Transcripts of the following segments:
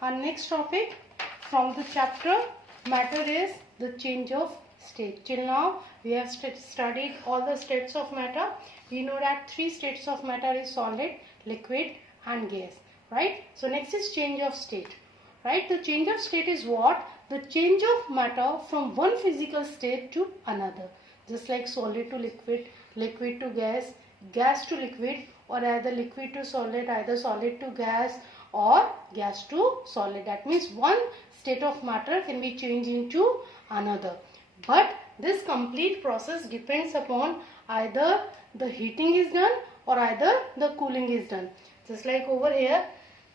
our next topic from the chapter matter is the change of state. Till now we have studied all the states of matter. We know that three states of matter is solid, liquid and gas, right? So next is change of state, right? The change of state is what? The change of matter from one physical state to another, just like solid to liquid, liquid to gas, gas to liquid, or either liquid to solid, either solid to gas or gas to solid. That means one state of matter can be changed into another. But this complete process depends upon either the heating is done or either the cooling is done. Just like over here,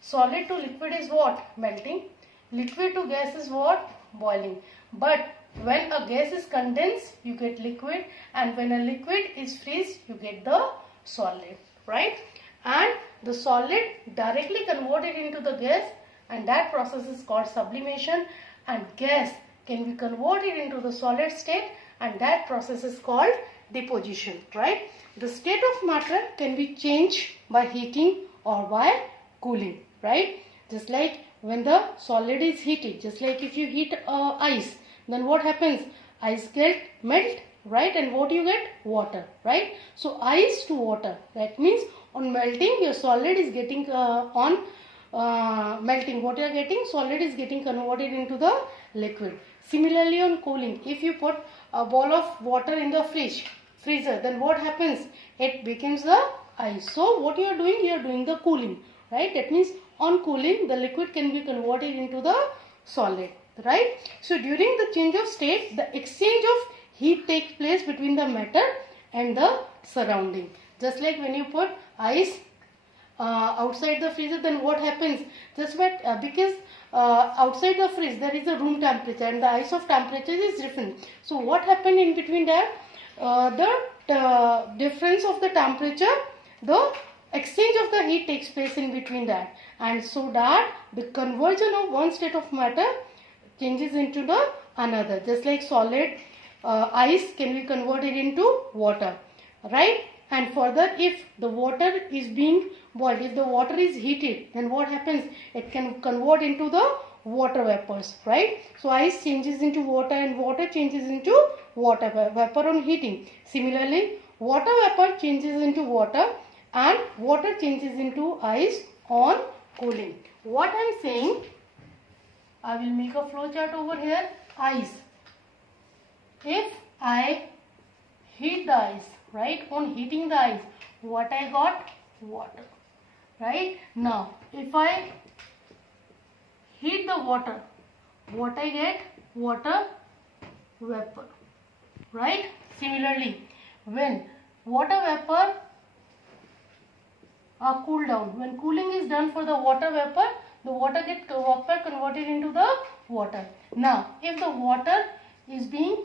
solid to liquid is what? Melting. Liquid to gas is what? Boiling. But when a gas is condensed, you get liquid, and when a liquid is freeze, you get the solid, right? And the solid directly converted into the gas, and that process is called sublimation, and gas can be converted into the solid state, and that process is called deposition, right? The state of matter can be changed by heating or by cooling, right? Just like when the solid is heated, just like if you heat ice, then what happens? Ice get melt, right? And what you get? Water, right? So ice to water, that means on melting your solid is getting melting, what you are getting? Solid is getting converted into the liquid. Similarly on cooling, if you put a ball of water in the freezer, then what happens? It becomes the ice. So what you are doing? You are doing the cooling, right? That means on cooling the liquid can be converted into the solid, right? So during the change of state, the exchange of heat takes place between the matter and the surrounding. Just like when you put ice outside the freezer, then what happens? Just because outside the fridge there is a room temperature and the ice of temperature is different. So what happened in between that? The difference of the temperature, the exchange of the heat takes place in between that, and so that the conversion of one state of matter changes into the another. Just like solid ice can be converted into water, right? And further, if the water is being boiled, if the water is heated, then what happens? It can convert into the water vapors, right? So ice changes into water and water changes into water vapor on heating. Similarly, water vapor changes into water and water changes into ice on cooling. What I am saying, I will make a flow chart over here. Ice. If I heat the ice, right, on heating the ice, what I got? Water, right? Now if I heat the water, what I get? Water vapor, right? Similarly, when water vapor are cooled down, when cooling is done for the water vapor, the water gets converted into the water. Now if the water is being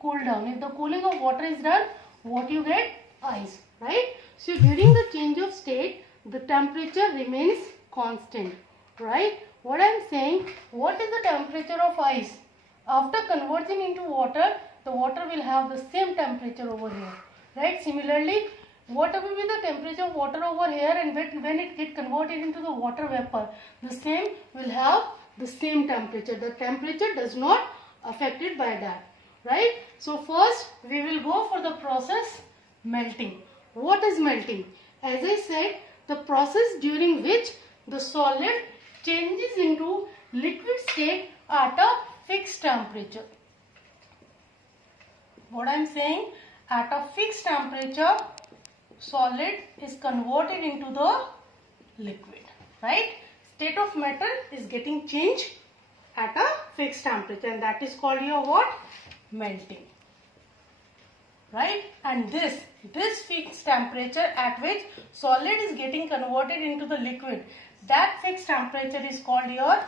cooled down, if the cooling of water is done, what you get? Ice, right? So during the change of state, the temperature remains constant, right? What I am saying, what is the temperature of ice? After converting into water, the water will have the same temperature over here, right? Similarly, whatever will be the temperature of water over here, and when it gets converted into the water vapor, the same will have the same temperature. The temperature does not affected by that, right? So first we will go for the process melting. What is melting? As I said, the process during which the solid changes into liquid state at a fixed temperature. What I am saying, at a fixed temperature, solid is converted into the liquid, right? State of matter is getting changed at a fixed temperature, and that is called your what? Melting, right? And this fixed temperature at which solid is getting converted into the liquid, that fixed temperature is called your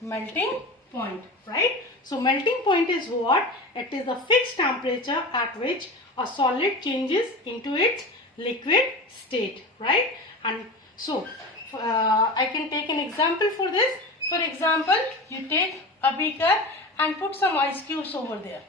melting point, right? So melting point is what? It is the fixed temperature at which a solid changes into its liquid state, right? And so I can take an example for this. For example, you take a beaker and put some ice cubes over there,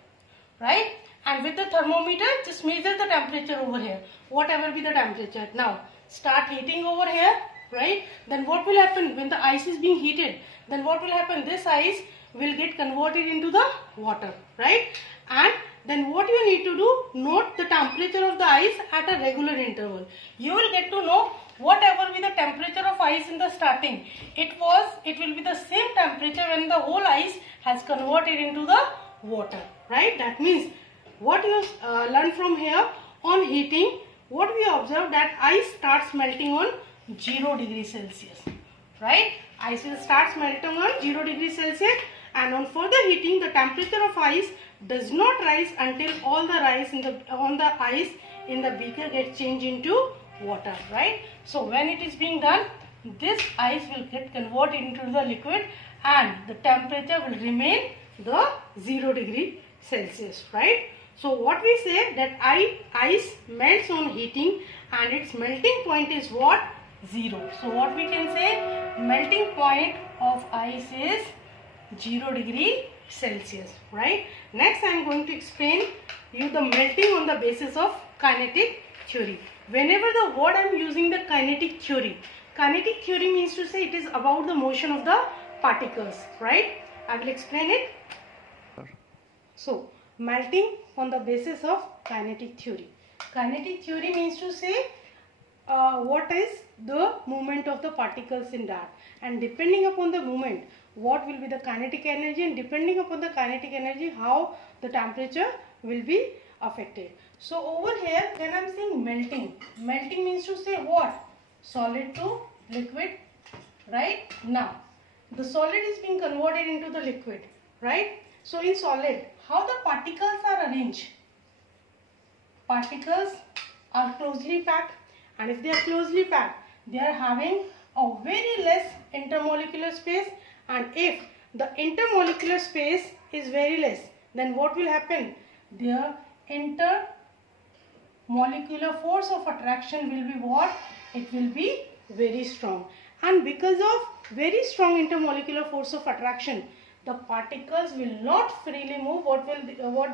right? And with the thermometer, just measure the temperature over here, whatever be the temperature. Now start heating over here. right? Then what will happen when the ice is being heated? Then what will happen? This ice will get converted into the water, right? And then what you need to do, note the temperature of the ice at a regular interval. You will get to know whatever be the temperature of ice in the starting, it will be the same temperature when the whole ice has converted into the water, right? That means what you learn from here, on heating, what we observe, that ice starts melting on 0 degrees Celsius, right? Ice will start melting on 0 degrees Celsius, and on further heating, the temperature of ice does not rise until all the ice in the beaker gets changed into water, right? So when it is being done, this ice will get converted into the liquid and the temperature will remain the 0 degree Celsius, right? So what we say, that ice melts on heating and its melting point is what? 0. So what we can say, melting point of ice is 0 degree Celsius, right? Next I am going to explain you the melting on the basis of kinetic theory. Whenever the word I am using the kinetic theory means to say it is about the motion of the particles, right? I will explain it. So melting on the basis of kinetic theory. Kinetic theory means to say what is the movement of the particles in that, and depending upon the movement what will be the kinetic energy, and depending upon the kinetic energy how the temperature will be affected. So over here when I am saying melting means to say what? Solid to liquid, right? Now the solid is being converted into the liquid, right? So in solid, how the particles are arranged? Particles are closely packed, and if they are closely packed, they are having a very less intermolecular space, and if the intermolecular space is very less, then what will happen? Their intermolecular force of attraction will be what? It will be very strong, and because of very strong intermolecular force of attraction, the particles will not freely move. What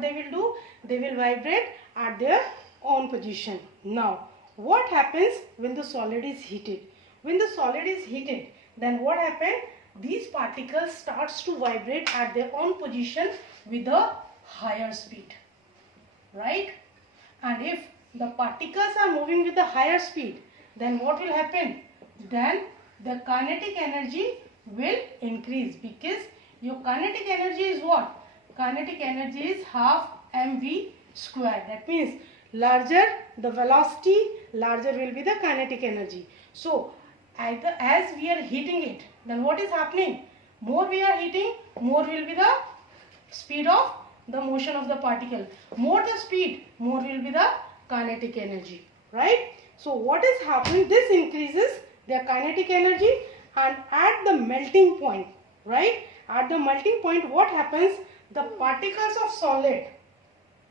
they will do? They will vibrate at their own position. Now what happens when the solid is heated? When the solid is heated, then what happens? These particles starts to vibrate at their own position with a higher speed, right? And if the particles are moving with a higher speed, then what will happen? Then the kinetic energy will increase, because your kinetic energy is what? Kinetic energy is half mv square. That means larger the velocity, larger will be the kinetic energy. So as we are heating it, then what is happening? More we are heating, more will be the speed of the motion of the particle. More the speed, more will be the kinetic energy, right? So what is happening? This increases their kinetic energy, and at the melting point, right? At the melting point, what happens? The particles of solid,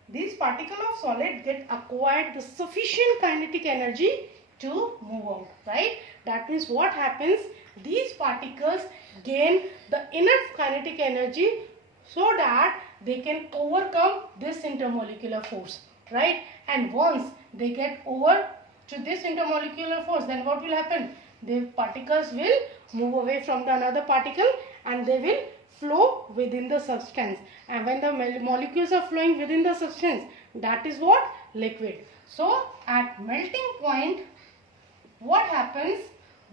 these particles of solid get acquired the sufficient kinetic energy to move out, right? That means what happens? These particles gain the enough kinetic energy so that they can overcome this intermolecular force, right? And once they get over to this intermolecular force, then what will happen? The particles will move away from the another particle and they will flow within the substance. And when the molecules are flowing within the substance, that is what? Liquid. So at melting point, what happens?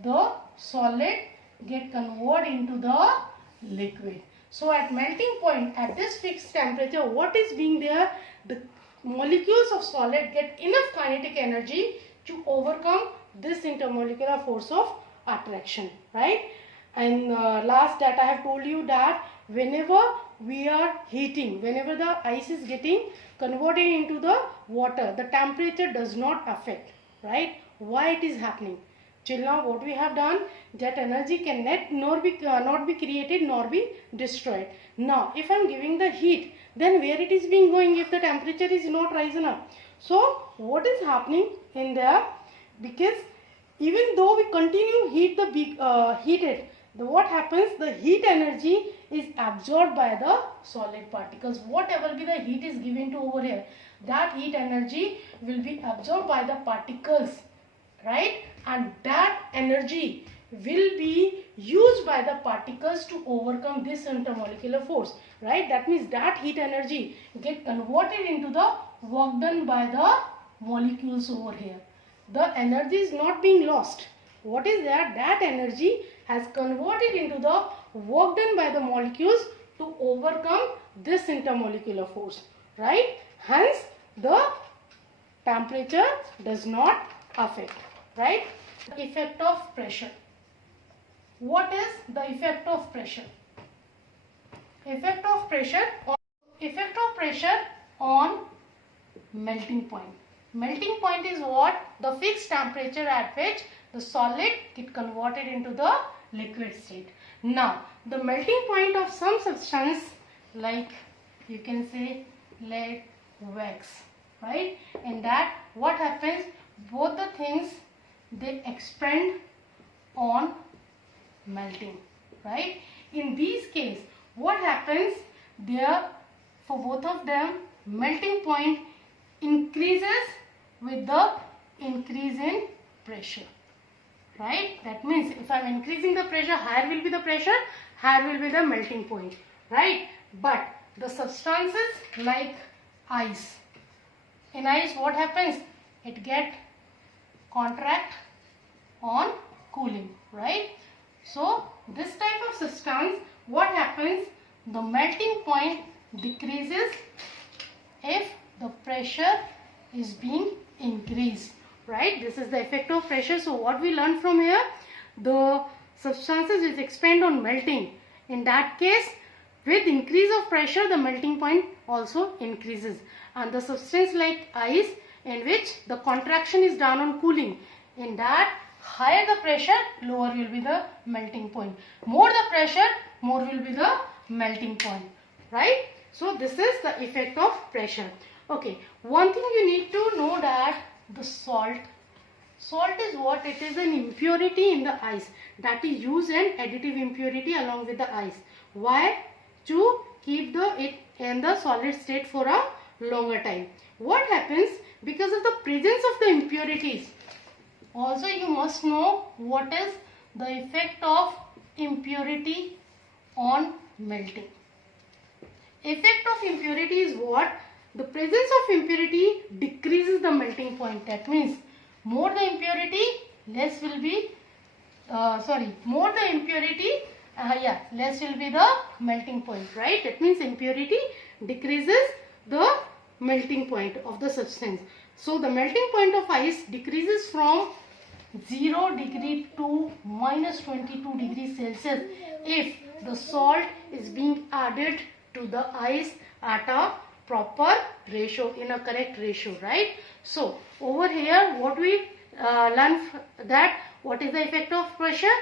The solid get converted into the liquid. So at melting point, at this fixed temperature, what is being there? The molecules of solid get enough kinetic energy to overcome this intermolecular force of attraction, right? And last that I have told you that whenever we are heating, whenever the ice is getting converted into the water, the temperature does not affect, right? Why it is happening? Till now what we have done, that energy can not be created nor be destroyed. Now if I am giving the heat, then where it is being going if the temperature is not risen up? So what is happening in there? Because even though we continue heat what happens? The heat energy is absorbed by the solid particles. Whatever be the heat is given to over here, that heat energy will be absorbed by the particles, right? and that energy will be used by the particles to overcome this intermolecular force, right? That means that heat energy get converted into the work done by the molecules over here. The energy is not being lost. What is that? That energy has converted into the work done by the molecules to overcome this intermolecular force, right? Hence, the temperature does not affect, right? Effect of pressure. What is the effect of pressure? Effect of pressure on melting point. Melting point is what? The fixed temperature at which the solid get converted into the liquid state. Now, the melting point of some substance, like you can say lead, wax, right? In that, what happens? Both the things, they expand on melting, right? In these case, what happens? There, for both of them, melting point increases with the increase in pressure, right? That means if I am increasing the pressure, higher will be the pressure, higher will be the melting point, right? But the substances like ice, in ice what happens? It get contract on cooling, right? So this type of substance, what happens? The melting point decreases if the pressure is being increased, right? This is the effect of pressure. So what we learn from here, the substances which expand on melting, in that case, with increase of pressure, the melting point also increases. And the substance like ice, in which the contraction is done on cooling, in that higher the pressure, lower will be the melting point. More the pressure, more will be the melting point, right? So this is the effect of pressure. Okay, one thing you need to know that the salt is what? It is an impurity in the ice that is used an additive impurity along with the ice. Why? To keep it in the solid state for a longer time. What happens? Because of the presence of the impurities. Also, you must know what is the effect of impurity on melting. Effect of impurity is what? The presence of impurity decreases the melting point. That means more the impurity, less will be, less will be the melting point, right? That means impurity decreases the melting point of the substance. So the melting point of ice decreases from 0 degree to minus 22 degrees Celsius if the salt is being added to the ice at a proper ratio, in a correct ratio, right? So over here what we learn that what is the effect of pressure?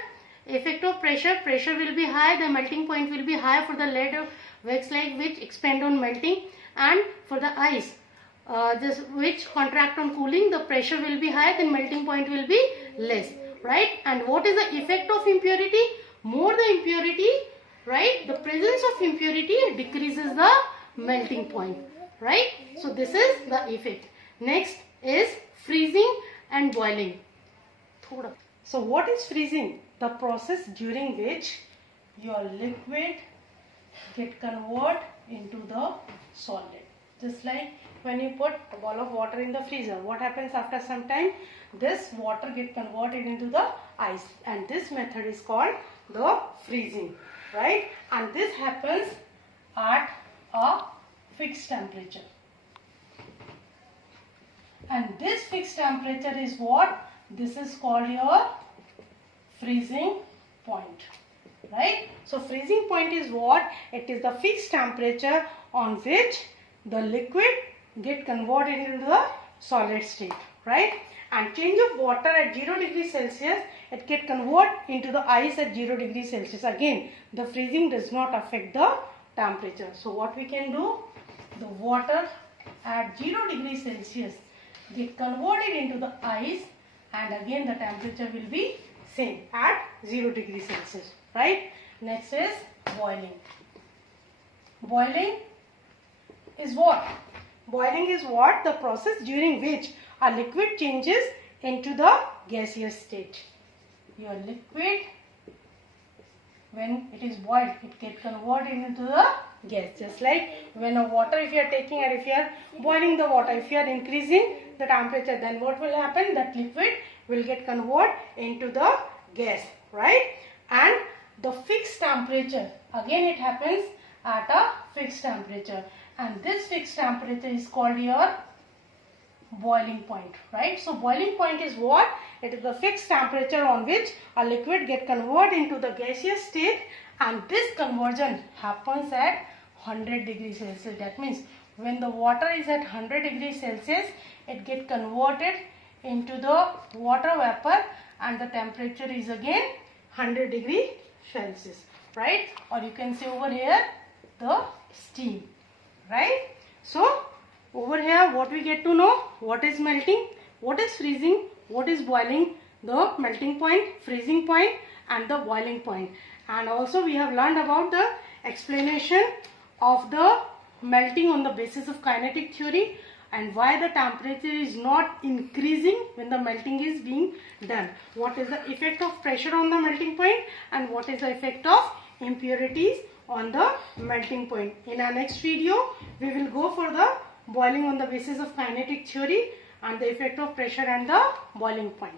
Effect of pressure will be high, the melting point will be high for the lead or wax like which expand on melting, and for the ice which contract on cooling, the pressure will be high, then melting point will be less, right? And what is the effect of impurity? More the impurity, right? The presence of impurity decreases the melting point, right? So this is the effect. Next is freezing and boiling. So what is freezing? The process during which your liquid get converted into the solid. Just like when you put a ball of water in the freezer, what happens after some time? This water get converted into the ice, and this method is called the freezing, right? And this happens at a fixed temperature. And this fixed temperature is what? This is called your freezing point, right? So freezing point is what? It is the fixed temperature on which the liquid get converted into the solid state, right? And change of water at 0 degrees Celsius, it get converted into the ice at 0 degrees Celsius. Again, the freezing does not affect the temperature. So what we can do? The water at 0 degrees Celsius get converted into the ice, and again the temperature will be same at 0 degrees Celsius, right? Next is boiling. Boiling is what? Boiling is what? The process during which a liquid changes into the gaseous state. Your liquid, when it is boiled, it gets converted into the gas. Just like when a water, if you are taking and if you are boiling the water, if you are increasing the temperature, then what will happen? That liquid will get converted into the gas, right? And the fixed temperature, again it happens at a fixed temperature, and this fixed temperature is called your boiling point, right? So boiling point is what? It is the fixed temperature on which a liquid get converted into the gaseous state, and this conversion happens at 100 degrees Celsius. That means when the water is at 100 degrees Celsius, it get converted into the water vapor, and the temperature is again 100 degrees Celsius, right? Or you can say over here the steam, right? So over here what we get to know, what is melting, what is freezing, what is boiling, the melting point, freezing point and the boiling point. And also we have learned about the explanation of the melting on the basis of kinetic theory, and why the temperature is not increasing when the melting is being done. What is the effect of pressure on the melting point, and what is the effect of impurities on the melting point. In our next video, we will go for the boiling on the basis of kinetic theory and the effect of pressure and the boiling point.